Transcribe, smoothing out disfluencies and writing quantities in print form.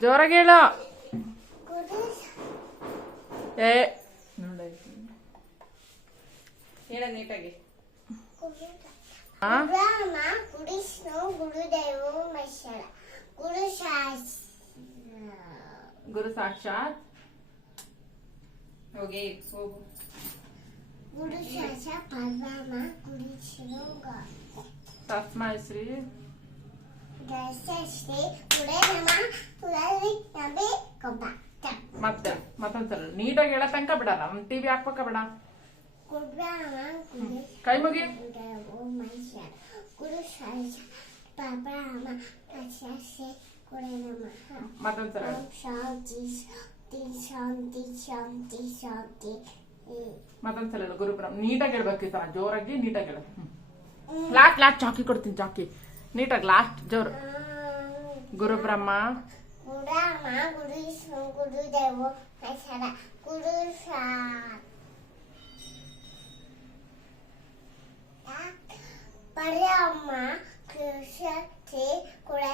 ಜೋರಾಗಿ ಹೇಳು. ಏ ಹೇಳ ನೀಟಾಗಿ. ಗುರು ಸಾಕ್ಷಾತ್ ಹೋಗಿ ಹೋಗು. ಗುರು ಸಾಕ್ಷಾತ್ ಪರಬ್ರಹ್ಮ ಗುರು ತಸ್ಮೈ ಶ್ರೀ ಮತ್ತೆ ಮತ್ತೊಂದ್ಸಲ ನೀಟಾಗಿ ಹೇಳ ತನಕ ಬಿಡಲ್ಲ. ಟಿವಿ ಹಾಕ್ಬೇಕ ಬೇಡ. ಕೈ ಮುಗಿ. ಮತ್ತೊಂದ್ಸಲ ಮತ್ತೊಂದ್ಸಲ ಗುರು ಬ್ರಹ್ಮ ನೀಟಾಗಿ ಹೇಳ್ಬೇಕು. ಈ ತರ ಜೋರಾಗಿ ನೀಟಾಗಿ ಹೇಳ. ಲಾಸ್ಟ್ ಚಾಕಿ ಕೊಡ್ತೀನಿ. ಚಾಕಿ ನೀಟಾಗಿ ಲಾಸ್ಟ್ ಜೋರು. ಗುರು ಬ್ರಹ್ಮ ಗುರು ವಿಷ್ಣು ಗುರು ದೇವೋ ಮಹೇಶ್ವರ ಗುರು ಪರಮ ಕೃಷ್ಣ ಗುರು